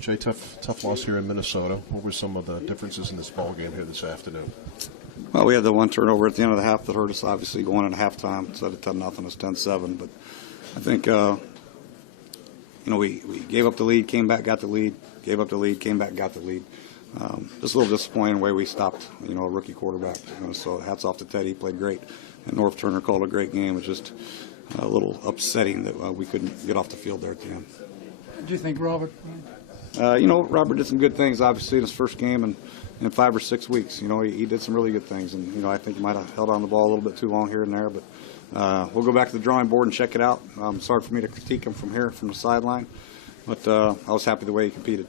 Jay, tough loss here in Minnesota. What were some of the differences in this ball game here this afternoon? Well, we had the one turnover at the end of the half that hurt us, obviously, going into halftime. Instead of 10-0, it's 10-7. But I think, we gave up the lead, came back, got the lead, gave up the lead, came back, got the lead. Just a little disappointing the way we stopped, a rookie quarterback. So hats off to Teddy. He played great. And North Turner called a great game. It was just a little upsetting that we couldn't get off the field there at the end. Do you think Robert? Robert did some good things, obviously, in his first game in 5 or 6 weeks. He did some really good things. And, I think he might have held on the ball a little bit too long here and there. But we'll go back to the drawing board and check it out. Sorry for me to critique him from the sideline. But I was happy the way he competed.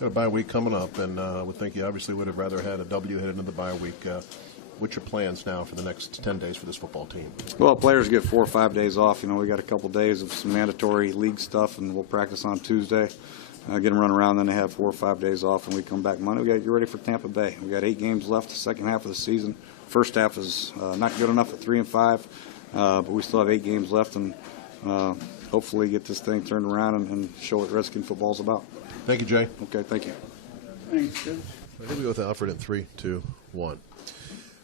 Got a bye week coming up, and I would think you obviously would have rather had a W headed into the bye week. What's your plans now for the next 10 days for this football team? Well, players get 4 or 5 days off. We got a couple days of some mandatory league stuff, and we'll practice on Tuesday. Get them run around, then they have 4 or 5 days off, and we come back Monday. We got to get ready for Tampa Bay. We got 8 games left, the second half of the season. First half is not good enough at 3-5, but we still have 8 games left, and hopefully get this thing turned around and show what Redskins football is about. Thank you, Jay. Okay, thank you. Thanks, Coach. I think we go with Alfred in 3, 2, 1.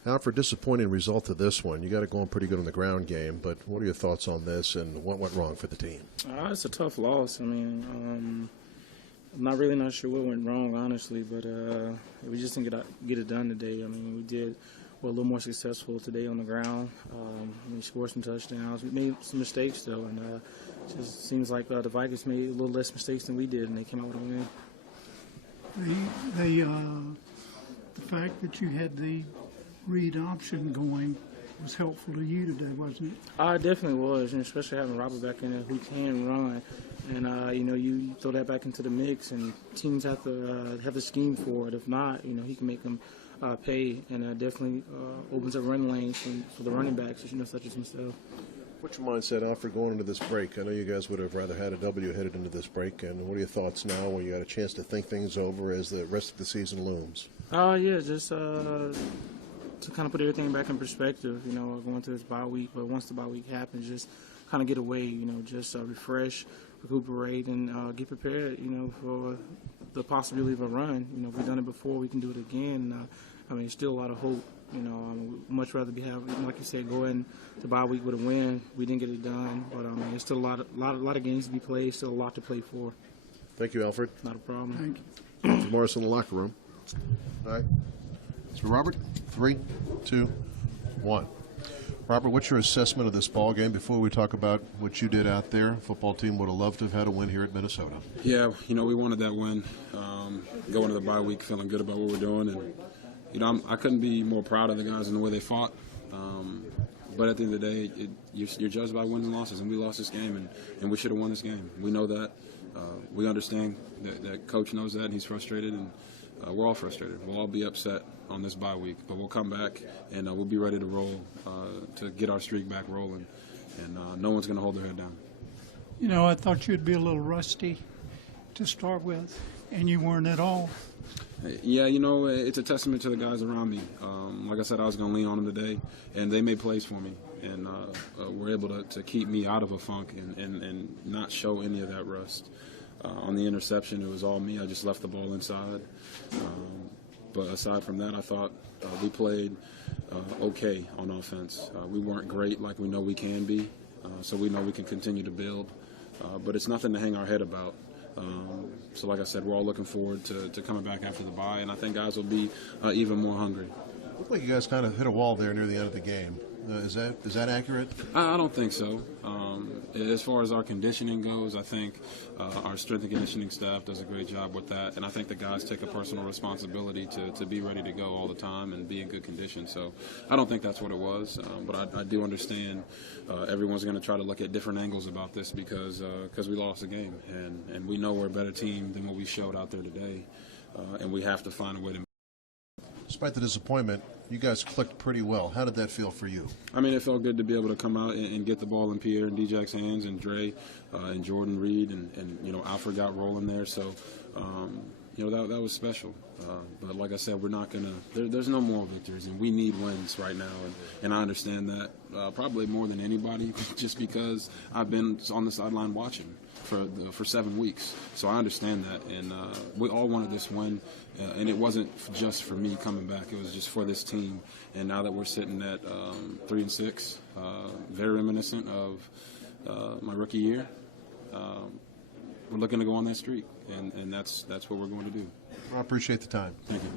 Alfred, disappointing result of this one. You got it going pretty good on the ground game, but what are your thoughts on this and what went wrong for the team? It's a tough loss. I'm not sure what went wrong, honestly, but we just didn't get it done today. We did a little more successful today on the ground. We scored some touchdowns. We made some mistakes, though, and it just seems like the Vikings made a little less mistakes than we did, and they came out with a win. The fact that you had the read option going was helpful to you today, wasn't it? It definitely was, and especially having Robert back in there who can run. And, you throw that back into the mix, and teams have to have the scheme for it. If not, he can make them pay, and definitely opens up run lanes for the running backs, such as himself. What's your mindset, Alfred, going into this break? I know you guys would have rather had a W headed into this break, and what are your thoughts now when you got a chance to think things over as the rest of the season looms? Just to kind of put everything back in perspective, going through this bye week. But once the bye week happens, just kind of get away, just refresh, recuperate, and get prepared, for the possibility of a run. If we've done it before, we can do it again. There's still a lot of hope. We'd much rather like you said, go in the bye week with a win. We didn't get it done, but there's still a lot of games to be played, still a lot to play for. Thank you, Alfred. Not a problem. Thank you. Morris in the locker room. All right. So, Robert, 3, 2, 1. Robert, what's your assessment of this ball game before we talk about what you did out there? Football team would have loved to have had a win here at Minnesota. Yeah, we wanted that win. Going into the bye week feeling good about what we're doing. And, I couldn't be more proud of the guys and the way they fought. But at the end of the day, you're judged by wins and losses, and we lost this game, and we should have won this game. We know that. We understand that Coach knows that, and he's frustrated, and we're all frustrated. We'll all be upset on this bye week, but we'll come back, and we'll be ready to roll to get our streak back rolling, and no one's going to hold their head down. I thought you'd be a little rusty to start with, and you weren't at all. Yeah, it's a testament to the guys around me. Like I said, I was going to lean on them today, and they made plays for me, and were able to keep me out of a funk and not show any of that rust. On the interception, it was all me. I just left the ball inside. But aside from that, I thought we played okay on offense. We weren't great like we know we can be, so we know we can continue to build. But it's nothing to hang our head about. So like I said, we're all looking forward to coming back after the bye, and I think guys will be even more hungry. Looked like you guys kind of hit a wall there near the end of the game. Is that accurate? I don't think so. As far as our conditioning goes, I think our strength and conditioning staff does a great job with that, and I think the guys take a personal responsibility to be ready to go all the time and be in good condition. So I don't think that's what it was, but I do understand everyone's going to try to look at different angles about this because we lost the game, and we know we're a better team than what we showed out there today, and we have to find a way to. Despite the disappointment, you guys clicked pretty well. How did that feel for you? It felt good to be able to come out and get the ball in Pierre and D-Jack's hands, and Dre and Jordan Reed and Alfred got rolling there. So, that was special. But like I said, we're not gonna. There's no more victories, and we need wins right now. And I understand that probably more than anybody, just because I've been on the sideline watching for 7 weeks. So I understand that, and we all wanted this win, and it wasn't just for me coming back. It was just for this team. And now that we're sitting at 3-6, very reminiscent of my rookie year. We're looking to go on that streak, and that's what we're going to do. I appreciate the time. Thank you.